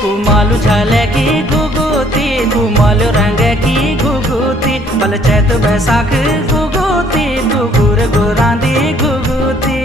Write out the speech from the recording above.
कुमालू झाले की घुघुती कुमालू रंग की घुघुती बल चैत बैसाख घुघुती घुघुर गुरांदी घुघुती।